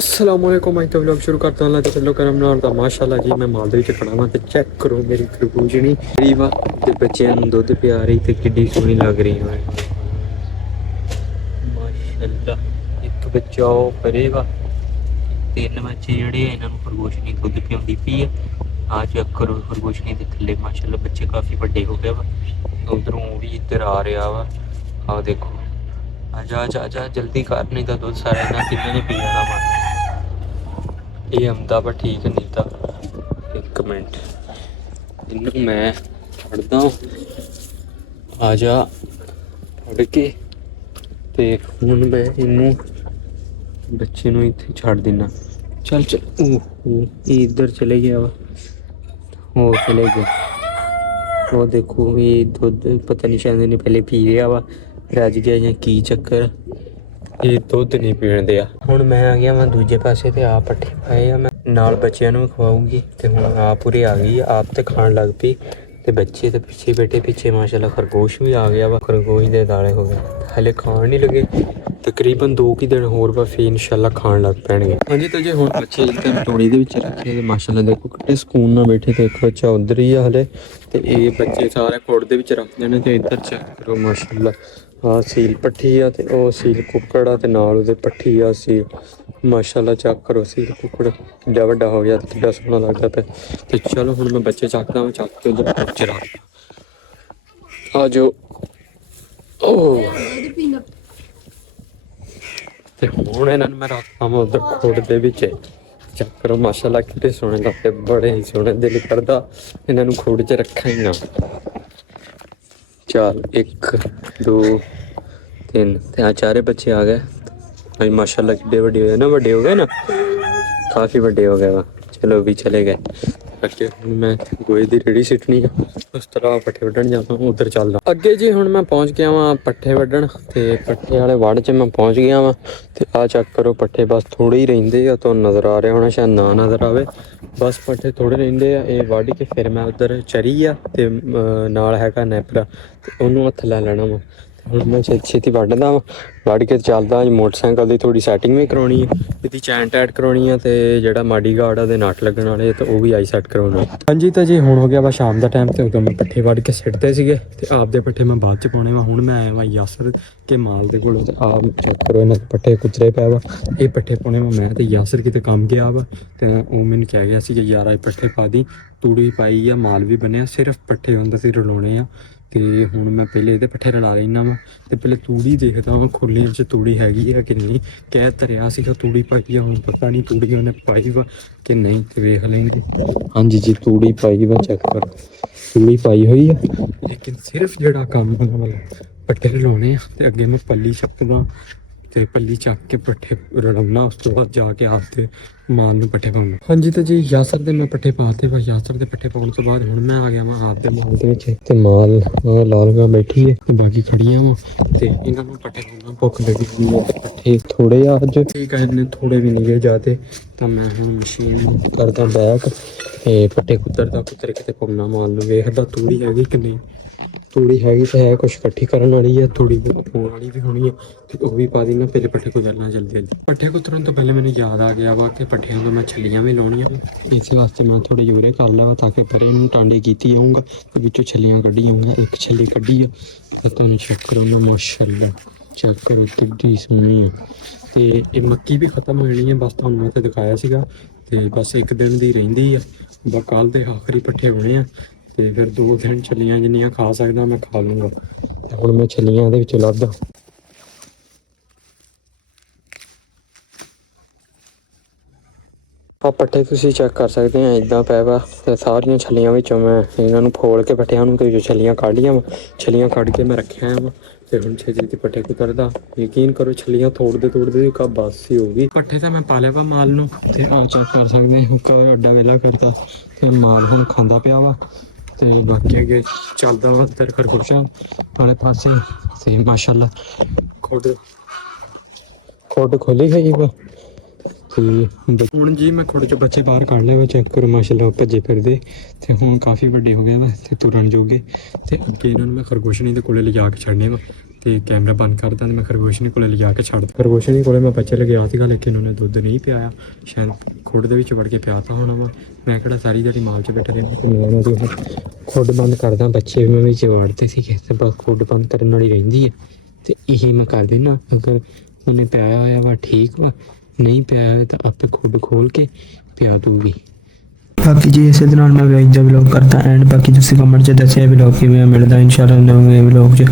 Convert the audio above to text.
अस्सलाम वालेकुम। मैं तो व्लॉग शुरू करता हूं। तो चलो करम नाल दा माशाल्लाह जी मैं माल दे विच खड़ा हां ते चेक करो मेरी खरबूजनी रीवा ते बच्चियां नूं दुध पिया रही ते किड्डी सोहनी लग रही है माशाल्लाह। एक बच्चा ओ परे वा, तीन बच्चे जेहड़े इन्हां नूं खरगोशनी दुध पियाउंदी पई है। आ चेक करो खरगोशनी दे थल्ले माशाल्लाह बच्चे काफ़ी बड़े हो गए वा। उधरों भी इधर आ रहा वा। आ देखो आजा आजा आजा जल्दी कर, नहीं तो दुध सारा इन्हां तिन्हां ने पी जाना वा। ये आंदा वा ठीक नहीं था। एक मिनट इनू मैं फड़दा आ जा फड़ के ते हुण मैं इनू बच्चे नूं इत्थे छड़ देना। चल चल ये इधर चले गया वा, वो चले गया। वो देखो ये दुध पता नहीं शायद इन्हें पहले पी लिया वा, रज गया या की चक्कर, ये दुध नहीं पीण दिया। हुण मैं आ गया मैं दूजे पासे ते आ पट्ठे पाए आ मैं नाल बच्चियां नूं खवाऊंगी ते हुण आ पूरी आ गई आप ते खाण लग पई ते बच्चे ते पीछे बैठे। पीछे माशाल्लाह खरगोश भी आ गया वा, खरगोश दे दाले हो गए हले खाण नहीं लगे। तकरीबन 2 की दिन होर वा फिर इंशाल्लाह खाण लग पैणगे। हाँ जी तो जे हुण बच्चे इधर टोड़ी दे विच रखे ते माशाल्लाह देखो कितने सुकून नाल बैठे ते एक बच्चा उधर ही आ हले ते ये बच्चे सारे कोड़ दे विच रखदे ने ते इधर चेक करो माशाल्लाह। आ सील पट्ठी आ ते ओ सील कुक्कड़ आ ते नाल ओहदे पट्ठी आ सील माशाल्लाह। चेक करो सील कुक्कड़ किड्डा वड्डा हो गया ते किड्डा सोहना लगदा पे। ते चलो हुण मैं बच्चे चकदा मैं चक के उधर पहुंच रहा। आ जाओ ओ ते हुण इन्हां नूं मैं रखदा मैं उधर खोड़ दे विच। चेक करो माशाल्लाह कितने सोहने लगदे, बड़े ही सोहने। दिल करदा इन्हां नूं खोड़ च रखां ही ना। चल 1 2 3 ते आ चारे बच्चे आ गए भाई माशाल्लाह। किड्डे वड्डे हो ना, वड्डे हो गए ना, काफ़ी वड्डे हो गए वा। चलो भी चले गए अगे। हुण मैं गोए दी रेड़ी सिटनी है, उस तरह पट्ठे वड्ढण जाना उधर चलदा अगे जी। हुण मैं पहुंच गया वां पट्ठे वड्ढण ते पट्ठे वाले वड़ च मैं पहुंच गया वां ते आ चेक करो पट्ठे बस थोड़े ही रहिंदे आ। तुहानूं नज़र आ रहा होना, शायद ना नज़र आवे, बस पट्ठे थोड़े रहिंदे आ। ये वड्ढ के फिर मैं उधर चरी आ ते नाल हैगा नैपरा ते ओनूं हत्थ लै लैणा वा। हुण मैं छेती छेती वड्ढदा वां, वड्ढ के चलदा। मोटरसाइकिल दी थोड़ी सैटिंग भी करवाउणी है, इहदी चैन टाइट करवाउणी है ते जेह्ड़ा माडी गार्ड आ ओहदे नट लगण वाले ते ओह भी आई सैट करवाउणा। हाँ जी तो जी हुण हो गया वा शाम दा टाइम ते उदों मैं पट्ठे वड्ढ के सिੱਟਦੇ ਸੀਗੇ ते आपदे पट्ठे मैं बाद च पाउणे वा। हुण मैं आया वा यासर के माल दे कोलों ते आप चेक करो इन्हां दे पट्ठे कुचरे पए वा। ये पट्ठे पाउणे वा मैं ते यासर किते काम गया वा ते ओह मैनूं कह गया सी कि यार अज पट्ठे पा दी। तूड़ी पाई आ, माल भी बन्निआ, सिर्फ पट्ठे हुंदे सी रलाउणे आ ते हुण मैं पहले ਇਹਦੇ पट्ठे रला ਲੈਣਾ ਵਾ ਤੇ ਪਹਿਲੇ ਤੂੜੀ ਦੇਖਦਾ ਵਾਂ ਖੁੱਲੀਆਂ 'ਚ ਤੂੜੀ ਹੈਗੀ ਆ ਕਿ ਨਹੀਂ। ਕਹਿ ਤਾਂ ਰਿਹਾ ਸੀਗਾ ਤੂੜੀ ਪਾਈ ਆ, ਹੁਣ ਪਤਾ ਨਹੀਂ ਤੂੜੀ ਉਹਨੇ ਪਾਈ ਵਾ ਕਿ ਨਹੀਂ ਤੇ ਵੇਖ ਲੈਂਦੇ। ਹਾਂਜੀ ਜੀ ਤੂੜੀ ਪਾਈ ਵਾ, ਚੈੱਕ ਕਰ ਤੂੜੀ ਪਾਈ ਹੋਈ ਆ। ਲੇਕਿਨ ਸਿਰਫ ਜਿਹੜਾ ਕੰਮ ਉਹਨਾਂ ਵਾਲਾ ਪੱਠੇ ਰਲਾਉਣੇ ਆ ਤੇ ਅੱਗੇ ਮੈਂ ਪੱਲੀ ਚੱਕਦਾ ਤੇ ਪੱਲੀ ਚੱਕ ਕੇ ਪੱਠੇ ਰਲਾਉਣਾ, ਉਸ ਤੋਂ ਬਾਅਦ ਜਾ ਕੇ ਆਪਦੇ ਮਾਲ ਨੂੰ ਪੱਠੇ ਪਾਉਣਾ। ਹਾਂਜੀ ਤਾਂ ਜੀ ਯਾਸਰ ਦੇ ਮੈਂ ਪੱਠੇ ਪਾਤੇ ਵਾ। ਯਾਸਰ ਦੇ ਪੱਠੇ ਪਾਉਣ ਤੋਂ ਬਾਅਦ ਹੁਣ ਮੈਂ ਆ ਗਿਆ ਵਾਂ ਆਪਦੇ ਮਾਲ ਦੇ ਵਿੱਚ ਤੇ ਮਾਲ ਲਾਲ ਗਾਂ ਬੈਠੀ ਹੈ ਤੇ ਬਾਕੀ ਖੜੀਆਂ ਵਾ ਤੇ ਇਹਨਾਂ ਨੂੰ ਪੱਠੇ ਪਾਉਣਾ। ਭੁੱਖ ਲੱਗੀ ਹੋਈ ਹੈ ਤੇ ਪੱਠੇ ਥੋੜੇ ਆ ਅੱਜ, ਠੀਕ ਹੈ ਨੇ ਥੋੜੇ ਵੀ ਨਹੀਂ ਗਏ ਜ਼ਿਆਦੇ। ਤਾਂ ਮੈਂ ਹੁਣ ਮਸ਼ੀਨ ਕਰਦਾ ਬੈਕ ਤੇ ਪੱਠੇ ਕੁਤਰਦਾ ਕੁਤਰ ਕੇ ਤੇ ਪਾਉਣਾ ਮਾਲ ਨੂੰ। ਵੇਖਦਾ ਤੂੜੀ ਹੈਗੀ ਕਿ ਨਹੀਂ। ਤੂੜੀ ਹੈਗੀ ਤਾਂ ਹੈ, ਕੁਛ ਇਕੱਠੀ ਕਰਨ ਵਾਲੀ ਹੈ, ਥੋੜੀ ਪਾਉਣ ਵਾਲੀ ਵੀ ਹੋਣੀ ਹੈ ਤੇ ਉਹ ਵੀ ਪਾ ਦੇਣਾ। ਪਹਿਲੇ ਪੱਠੇ ਕੁਤਰਨਾ ਜਲਦੀ ਜਲਦੀ। ਪੱਠੇ ਕੁਤਰਨ ਤੋਂ ਪਹਿਲੇ ਮੈਨੂੰ ਯਾਦ ਆ ਗਿਆ ਵਾ ਕਿ ਪੱਠਿਆਂ ਤੋਂ ਮੈਂ ਛੱਲੀਆਂ ਵੀ ਲਾਉਣੀਆਂ। ਇਸੇ ਵਾਸਤੇ ਮੈਂ ਥੋੜੇ ਜੂਰੇ ਕਰ ਲਿਆ ਵਾ ਤਾਂ ਕਿ ਪਰੇ ਨੂੰ ਟਾਂਡੇ ਕੀਤੀ ਜਾਊਂਗਾ ਤੇ ਵਿੱਚੋਂ ਛੱਲੀਆਂ ਕੱਢੀ ਜਾਊਂਗਾ। ਇੱਕ ਛੱਲੀ ਕੱਢੀ ਆ ਤਾਂ ਤੁਹਾਨੂੰ ਚੈੱਕ ਕਰੋ ਨਾ, ਮਾਸ਼ਾਅੱਲਾ ਚੈੱਕ ਕਰੋ ਕਿੱਡੀ ਸੋਹਣੀ ਆ। ਤੇ ਇਹ ਮੱਕੀ ਵੀ ਖਤਮ ਹੋ ਜਾਣੀ ਹੈ, ਬਸ ਤੁਹਾਨੂੰ ਮੈਂ ਤੇ ਦਿਖਾਇਆ ਸੀਗਾ ਤੇ ਬਸ ਇੱਕ ਦਿਨ ਦੀ ਰਹਿੰਦੀ ਆ। ਬਸ ਕੱਲ੍ਹ ਦੇ ਆਖਰੀ ਪੱਠੇ ਹੋਣੇ ਆ ਤੇ ਫਿਰ 2 ਦਿਨ ਛੱਲੀਆਂ ਜਿੰਨੀਆਂ ਖਾ ਸਕਦਾ ਮੈਂ ਖਾ ਲੂੰਗਾ। ਤੇ ਹੁਣ ਮੈਂ ਛੱਲੀਆਂ ਇਹਦੇ ਵਿੱਚੋਂ ਲੱਭਦਾ। ਆ ਪੱਠੇ ਤੁਸੀਂ ਚੈੱਕ ਕਰ ਸਕਦੇ ਆ, ਇੱਦਾਂ ਪੈ ਵਾ ਤੇ ਸਾਰੀਆਂ ਛੱਲੀਆਂ ਵਿੱਚੋਂ ਮੈਂ ਇਹਨਾਂ ਨੂੰ ਫੋਲ ਕੇ ਪੱਠਿਆਂ ਨੂੰ ਤੇ ਵਿੱਚੋਂ ਛੱਲੀਆਂ ਕੱਢ ਲਈਆਂ ਵਾ। ਛੱਲੀਆਂ ਕੱਢ ਕੇ ਮੈਂ ਰੱਖਿਆ ਵਾ ਤੇ ਹੁਣ ਛੇਤੀ ਪੱਠੇ ਕੁਤਰਦਾ। ਯਕੀਨ ਕਰੋ ਛੱਲੀਆਂ ਤੋੜਦੇ ਕਾ ਬਸ ਹੀ ਹੋ ਗਈ। ਪੱਠੇ ਤਾਂ ਮੈਂ ਪਾ ਲਿਆ ਵਾ ਮਾਲ ਨੂੰ ਤੇ ਆ ਚੈੱਕ ਕਰ ਸਕਦੇ ਹੋ ਅੱਡਾ ਵੇਲਾ ਕਰਦਾ ਤੇ ਮਾਲ ਹੁਣ ਖਾਂਦਾ ਪਿਆ ਵਾ ਤੇ ਬਾਕੀ ਅੱਗੇ ਚੱਲਦਾ ਵਾ ਉੱਧਰ ਖਰਗੋਸ਼ਾਂ ਵਾਲੇ ਪਾਸੇ ਤੇ ਮਾਸ਼ਾਅੱਲਾ ਖੁੱਡ ਖੋਲੀ ਹੋਈ ਵਾ। ਤੇ ਹੁਣ ਜੀ ਮੈਂ ਖੁੱਡ 'ਚ ਬੱਚੇ ਬਾਹਰ ਕੱਢ ਲਿਆ ਵਾ, ਚੈੱਕ ਕਰੋ ਮਾਸ਼ਾਅੱਲਾ ਭੱਜੇ ਫਿਰਦੇ ਤੇ ਹੁਣ ਕਾਫੀ ਵੱਡੇ ਹੋ ਗਏ ਵਾ ਤੇ ਤੁਰਨ ਜੋਗੇ। ਤੇ ਅੱਗੇ ਇਹਨਾਂ ਨੂੰ ਮੈਂ ਖਰਗੋਸ਼ਣੀ ਦੇ ਕੋਲੇ ਲਿਜਾ ਕੇ ਛੱਡਨੇ ਵਾ ਤੇ ਕੈਮਰਾ ਬੰਦ ਕਰਦਾ ਤੇ ਮੈਂ ਖਰਗੋਸ਼ਣੀ ਕੋਲੇ ਲਿਜਾ ਕੇ ਛੱਡ ਖਰਗੋਸ਼ਣੀ ਕੋਲੇ ਮੈਂ ਬੱਚੇ ਲਗਿਆ ਸੀਗਾ ਲੇਕਿਨ ਉਹਨੇ ਦੁੱਧ ਨਹੀਂ ਪਿਆਇਆ ਸ਼ਾਇਦ ਖੁੱਡ ਦੇ ਵਿੱਚ ਵੜ ਕੇ ਪਿਆਤਾ ਹੋਣਾ ਵਾ ਮੈਂ ਕਿਹੜਾ ਸਾਰੀ ਦਿਹਾੜੀ ਮਾਲ 'ਚ ਬੈਠਾ ਰਹਿੰਦਾ ਤੇ ਮੈਂ ਉਹਨਾਂ ਦੀ ਖੁੱਡ ਬੰਦ ਕਰਦਾ ਬੱਚੇ ਵੀ ਮੈਂ ਵਿੱਚ ਵੜਦੇ ਸੀਗੇ ਤੇ ਬਸ ਖੁੱਡ ਬੰਦ ਕਰਨ ਵਾਲੀ ਰਹਿੰਦੀ ਹੈ ਤੇ ਇਹੀ ਮੈਂ ਕਰ ਦਿੰਦਾ ਅਗਰ ਉਹਨੇ ਪਿਆਇਆ ਹੋਇਆ ਵਾ ਠੀਕ ਵਾ ਨਹੀਂ ਪਿਆਇਆ ਹੋਇਆ ਤਾਂ ਆਪੇ ਖੁੱਡ ਖੋਲ ਕੇ ਪਿਆ ਦੂਗੀ ਬਾਕੀ ਜੀ ਇਸੇ ਦੇ ਨਾਲ ਮੈਂ ਵੇਜ ਦਾ ਵਲੌਗ ਕਰਦਾ ਐਂਡ ਬਾਕੀ ਤੁਸੀਂ ਕਮੈਂਟ 'ਚ ਦੱਸਿਆ ਵਲੌਗ ਕਿਵੇਂ ਮਿਲਦਾ ਇਨਸ਼ਾਅੱਲਾ ਨਵੇਂ ਵਲੌਗ 'ਚ